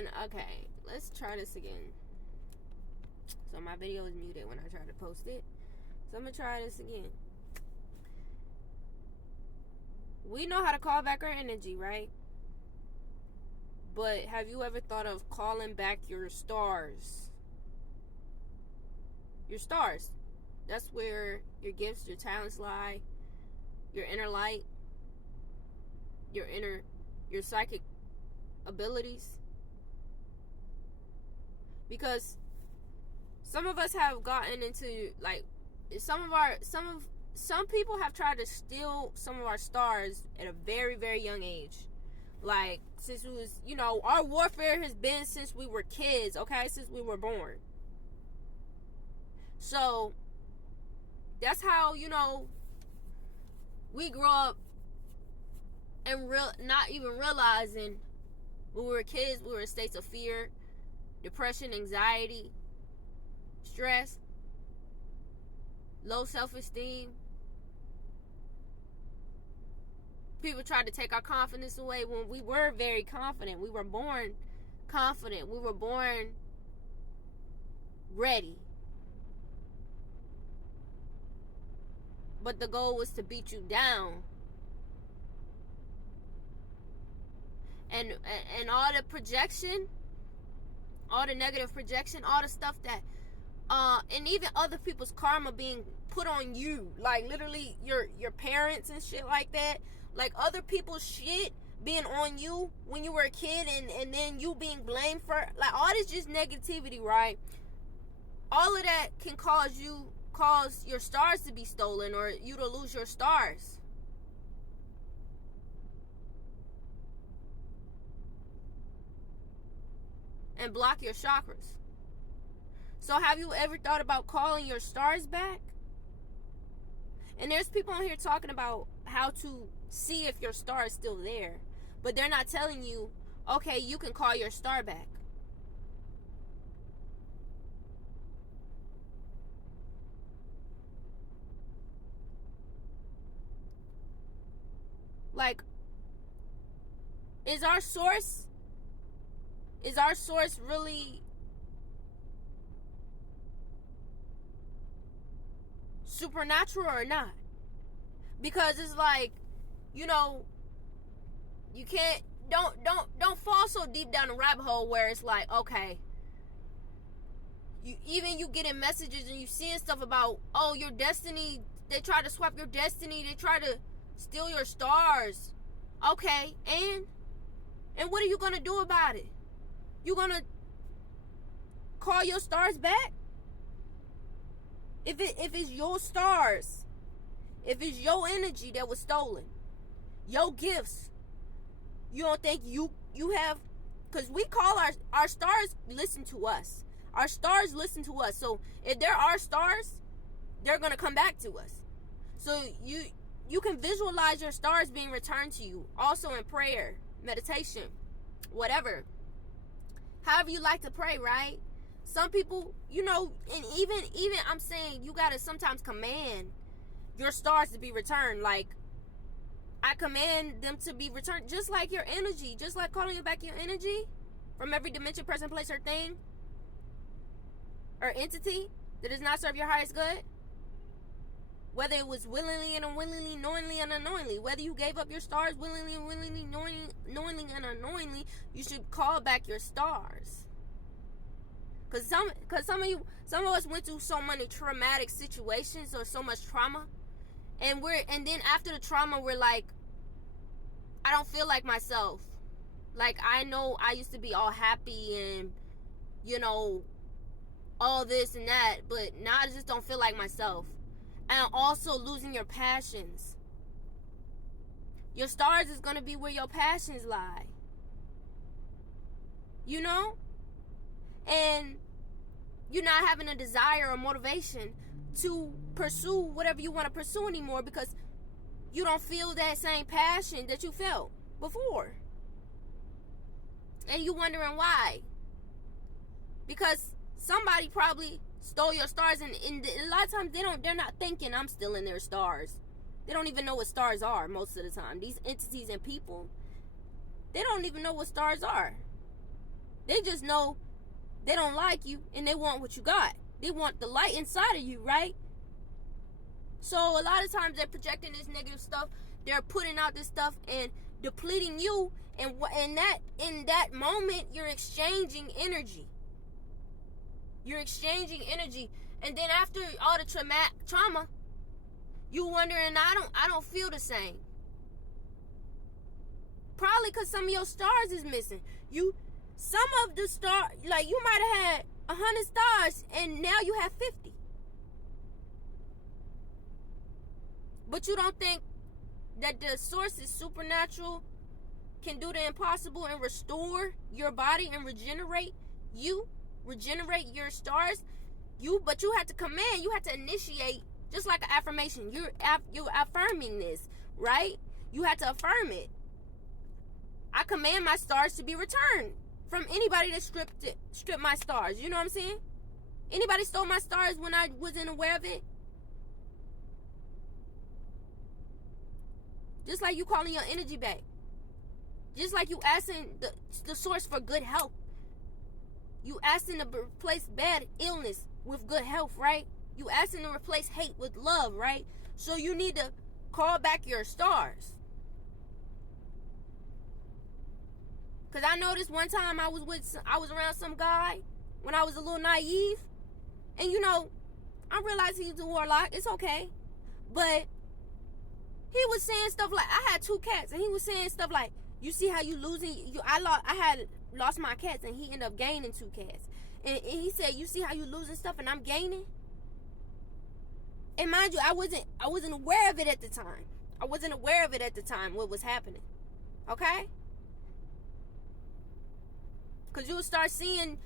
And okay, let's try this again. So my video is muted when I try to post it. So I'm gonna try this again. We know how to call back our energy, right? But have you ever thought of calling back your stars? Your stars. That's where your gifts, your talents lie. Your inner light. Your psychic abilities. Because some of us have gotten into, like, some people have tried to steal some of our stars at a very, very young age. Like, since we was, our warfare has been since we were kids, okay? Since we were born. So, that's how, we grow up and not even realizing when we were kids, we were in states of fear, depression, anxiety, stress, low self-esteem. People tried to take our confidence away when we were very confident. We were born confident. We were born ready. But the goal was to beat you down. And all the projection, all the negative projection, all the stuff that and even other people's karma being put on you, like literally your parents and shit like that, like other people's shit being on you when you were a kid, and then you being blamed for, like, all this just negativity, right? All of that can cause your stars to be stolen, or you to lose your stars. And block your chakras. So have you ever thought about calling your stars back? And there's people on here talking about how to see if your star is still there. But they're not telling you, okay, you can call your star back. Like, is our source really supernatural or not? Because it's like, you can't, don't fall so deep down the rabbit hole where it's like, okay, you getting messages and you seeing stuff about, oh, your destiny, they try to swap your destiny, they try to steal your stars. Okay, and what are you gonna do about it? You gonna call your stars back? If it's your stars, if it's your energy that was stolen, your gifts, you don't think you have? Because we call our stars listen to us. Our stars listen to us. So if they're our stars, they're gonna come back to us. So you can visualize your stars being returned to you. Also in prayer, meditation, whatever. However you like to pray, right? Some people, and even I'm saying you gotta sometimes command your stars to be returned. Like, I command them to be returned, just like your energy, just like calling you back your energy from every dimension, person, place, or thing, or entity that does not serve your highest good. Whether it was willingly and unwillingly, knowingly and unknowingly, whether you gave up your stars willingly and willingly, knowingly and unknowingly, you should call back your stars. Cause some of us went through so many traumatic situations, or so much trauma, and then after the trauma, we're like, I don't feel like myself. Like, I know I used to be all happy and all this and that, but now I just don't feel like myself. And also losing your passions. Your stars is going to be where your passions lie. And you're not having a desire or motivation to pursue whatever you want to pursue anymore, because you don't feel that same passion that you felt before. And you wondering why. Because somebody probably stole your stars, and a lot of times they're not thinking I'm stealing their stars. They don't even know what stars are most of the time. These entities and people, they don't even know what stars are. They just know they don't like you and they want what you got. They want the light inside of you, right? So a lot of times they're projecting this negative stuff. They're putting out this stuff and depleting you. And in that moment, you're exchanging energy. You're exchanging energy. And then after all the trauma, you wondering, I don't feel the same. Probably because some of your stars is missing. Some of the stars, like you might have had 100 stars and now you have 50. But you don't think that the source is supernatural, can do the impossible and restore your body and regenerate your stars? But you have to command, you have to initiate, just like an affirmation. You're affirming this, right? You have to affirm it. I command my stars to be returned from anybody that stripped my stars. You know what I'm saying? Anybody stole my stars when I wasn't aware of it? Just like you calling your energy back. Just like you asking the source for good health. You asking to replace bad illness with good health, right? You asking to replace hate with love, right? So you need to call back your stars. Cause I noticed one time I was around some guy when I was a little naive, and I realized he was a warlock. It's okay, but he was saying stuff like, I had 2 cats, and he was saying stuff like, you see how you losing? I had lost my cats, and he ended up gaining 2 cats, and he said, you see how you losing stuff, and I'm gaining. And mind you, I wasn't aware of it at the time. I wasn't aware of it at the time what was happening. Okay. Because you'll start seeing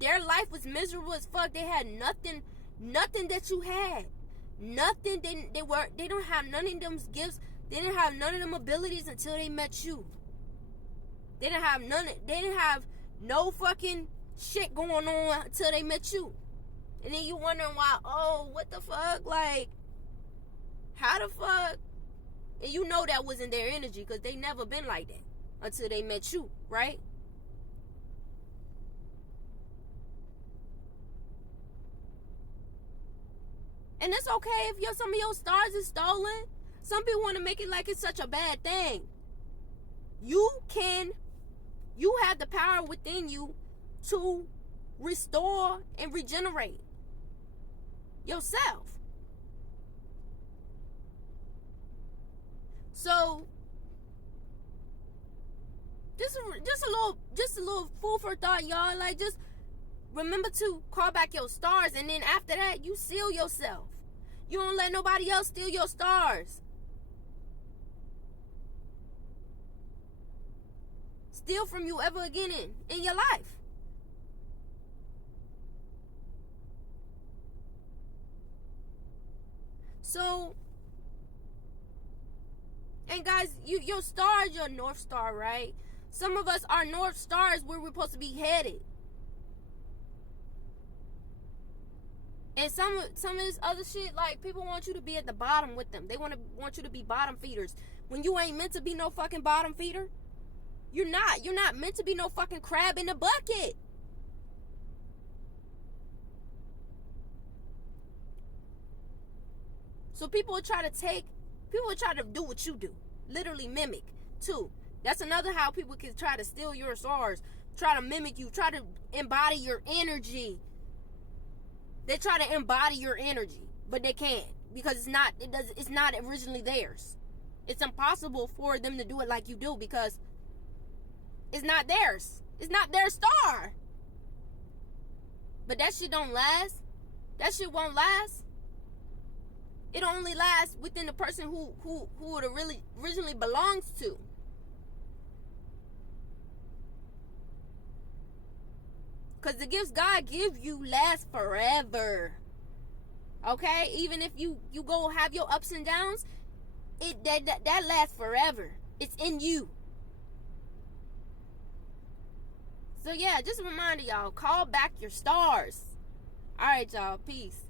their life was miserable as fuck. They had nothing that you had. Nothing. They don't have none of them gifts. They didn't have none of them abilities until they met you. They didn't have no fucking shit going on until they met you. And then you wondering why, what the fuck? Like, how the fuck? And you know that wasn't their energy because they never been like that until they met you, right? And it's okay if some of your stars is stolen. Some people want to make it like it's such a bad thing. You have the power within you to restore and regenerate yourself. So just a little food for thought, y'all. Like, just remember to call back your stars, and then after that, you seal yourself. You don't let nobody else steal your stars. Steal from you ever again in your life. So, and guys, your star is your North Star, right? Some of us, our North Star is where we're supposed to be headed. And some of this other shit, like, people want you to be at the bottom with them. They want you to be bottom feeders. When you ain't meant to be no fucking bottom feeder. You're not meant to be no fucking crab in the bucket. So people will try to do what you do. Literally mimic, too. That's another how people can try to steal your stars. Try to mimic you. Try to embody your energy. They try to embody your energy, but they can't because it's not originally theirs. It's impossible for them to do it like you do because it's not theirs. It's not their star. But that shit don't last. That shit won't last. It only lasts within the person who it really originally belongs to. Because the gifts God gives you last forever. Okay? Even if you go have your ups and downs, that lasts forever. It's in you. So yeah, just a reminder, y'all. Call back your stars. Alright, y'all. Peace.